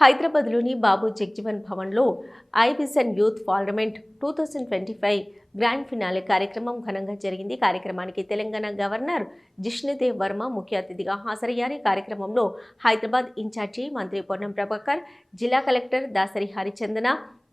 హైదరాబాద్లోని బాబు జగ్జీవన్ భవన్లో iVision youth parliament two thousand twenty five grand finale కార్యక్రమం ఘనంగా జరిగింది. కార్యక్రమానికి తెలంగాణ గవర్నర్ జిష్ణుదేవ్ వర్మ ముఖ్య అతిథిగా హాజరయ్యారు. ఈ కార్యక్రమంలో హైదరాబాద్ ఇన్ఛార్జి మంత్రి పొన్నం ప్రభాకర్ జిల్లా collector Dasari Harichandana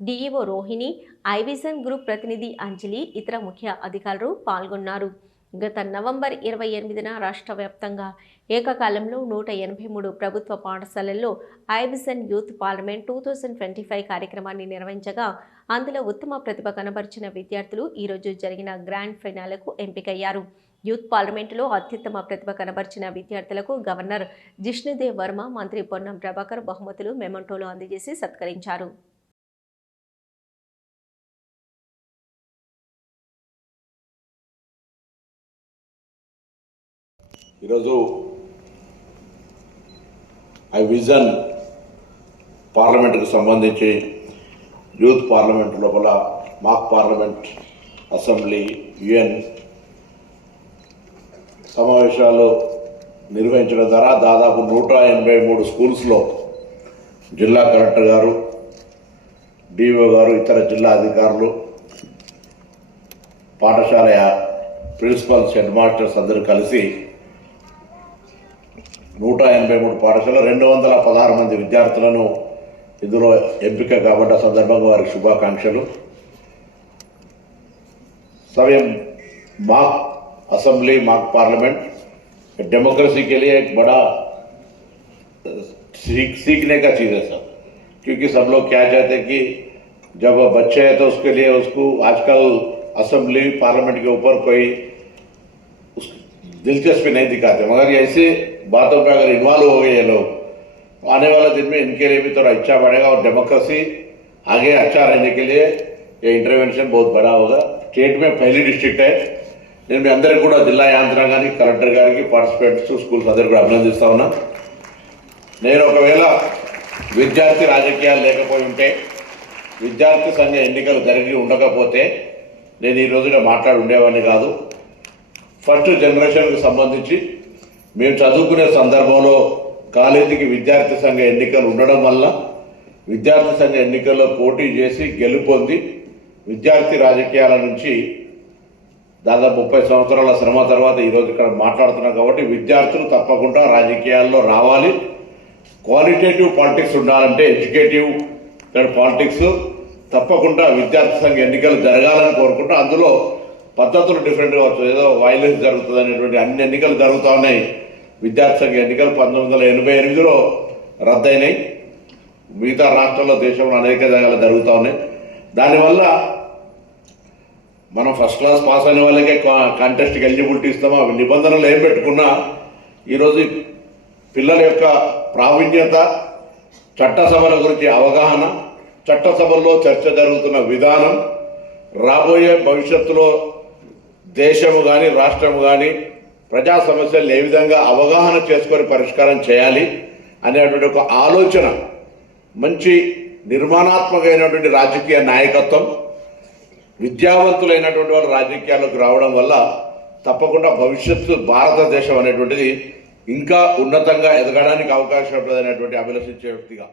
DEO Rohini iVision group ప్రతినిధి అంజలి ఇతర ముఖ్య అధికారులు పాల్గొన్నారు. గత నవంబర్ ఇరవై ఎనిమిదిన రాష్ట్ర వ్యాప్తంగా ఏకకాలంలో నూట ఎనభై మూడు ప్రభుత్వ పాఠశాలల్లో iVision youth parliament two thousand twenty five కార్యక్రమాన్ని నిర్వహించగా అందులో ఉత్తమ ప్రతిభ కనబరిచిన విద్యార్థులు ఈరోజు జరిగిన గ్రాండ్ ఫైనాలకు ఎంపికయ్యారు. యూత్ పార్లమెంటులో అత్యుత్తమ ప్రతిభ కనబరిచిన విద్యార్థులకు గవర్నర్ జిష్ణుదేవ్ వర్మ మంత్రి పొన్నం ప్రభాకర్ బహుమతులు మెమంటోలు అందజేసి సత్కరించారు. ఈరోజు ఐ విజన్ పార్లమెంటుకు సంబంధించి యూత్ పార్లమెంట్ లోపల మాక్ పార్లమెంట్ అసెంబ్లీ యుఎన్ సమావేశాలు నిర్వహించడం ద్వారా దాదాపు నూట ఎనభై మూడు స్కూల్స్లో జిల్లా కలెక్టర్ గారు డిఓ గారు ఇతర జిల్లా అధికారులు పాఠశాల ప్రిన్సిపల్స్ హెడ్ మాస్టర్స్ అందరూ కలిసి నూట ఎనభై మూడు పాఠశాల రెండు వందల పదహారు మంది విద్యార్థులను ఇందులో ఎంపిక కాబట్ట సందర్భంగా వారికి శుభాకాంక్షలు सभी mock assembly mock parliament democracy के लिए एक बड़ा सीख सीखने का चीज़ है सब क्योंकि सब लोग क्या चाहते हैं कि जब बच्चे हैं तो उसके लिए उसको आजकल असेंबली पार्लियामेंट के ऊपर कोई उस दिलचस्पी नहीं दिखाते मगर ऐसे बातों पे अगर इन्वॉल्व हो गए ये लोग तो आने वाले दिन में इनके लिए भी थोड़ा इच्छा बढ़ेगा और डेमोक्रेसी आगे अच्छा रहने के लिए ये इंटरवेंशन बहुत बड़ा होगा స్టేట్ में पहली డిస్ట్రిక్ట్ है నేను మీ అందరికీ కూడా జిల్లా యాంత్రాంగానికి కలెక్టర్ గారికి పార్టిసిపేట్స్ స్కూల్స్ అందరికీ కూడా అభినందిస్తా ఉన్నా నేను ఒకవేళ విద్యార్థి రాజకీయాలు లేకపోయి ఉంటే విద్యార్థి సంఘ ఎన్నికలు జరిగి ఉండకపోతే నేను ఈ రోజున మాట్లాడి ఉండేవాడిని కాదు ఫస్ట్ జనరేషన్కి సంబంధించి మేము చదువుకునే సందర్భంలో కాలేజీకి విద్యార్థి సంఘ ఎన్నికలు ఉండడం వల్ల విద్యార్థి సంఘ ఎన్నికల్లో పోటీ చేసి గెలుపొంది విద్యార్థి రాజకీయాల నుంచి దాదాపు ముప్పై సంవత్సరాల శ్రమ తర్వాత ఈరోజు ఇక్కడ మాట్లాడుతున్నాం కాబట్టి విద్యార్థులు తప్పకుండా రాజకీయాల్లో రావాలి. క్వాలిటేటివ్ పాలిటిక్స్ ఉండాలంటే ఎడ్యుకేటివ్ పాలిటిక్స్ తప్పకుండా విద్యార్థి సంఘ ఎన్నికలు జరగాలని కోరుకుంటూ అందులో పద్ధతులు డిఫరెంట్గా వచ్చు. ఏదో వైలెన్స్ జరుగుతుంది అనేటువంటి అన్ని ఎన్నికలు జరుగుతూ ఉన్నాయి. విద్యార్థి సంఘ ఎన్నికలు పంతొమ్మిది వందల ఎనభై ఎనిమిదిలో రద్దయినాయి. మిగతా రాష్ట్రాల్లో దేశంలో అనేక జాగాలు జరుగుతూ ఉన్నాయి. దానివల్ల మనం ఫస్ట్ క్లాస్ పాస్ అయిన వాళ్ళకే కాంటెస్ట్కి ఎలిజిబిలిటీ ఇస్తామో? అవి నిబంధనలు ఏం పెట్టుకున్నా ఈరోజు పిల్లల యొక్క ప్రావీణ్యత చట్టసభల గురించి అవగాహన చట్టసభల్లో చర్చ జరుగుతున్న విధానం రాబోయే భవిష్యత్తులో దేశము కానీ రాష్ట్రము కానీ ప్రజా సమస్యలు ఏ విధంగా అవగాహన చేసుకొని పరిష్కారం చేయాలి అనేటువంటి ఒక ఆలోచన మంచి నిర్మాణాత్మకమైనటువంటి రాజకీయ నాయకత్వం విద్యావంతులైనటువంటి వాళ్ళు రాజకీయాల్లోకి రావడం వల్ల తప్పకుండా భవిష్యత్తు భారతదేశం అనేటువంటిది ఇంకా ఉన్నతంగా ఎదగడానికి అవకాశం ఉంటుందనేటువంటి అభిలషించే వ్యక్తిగా.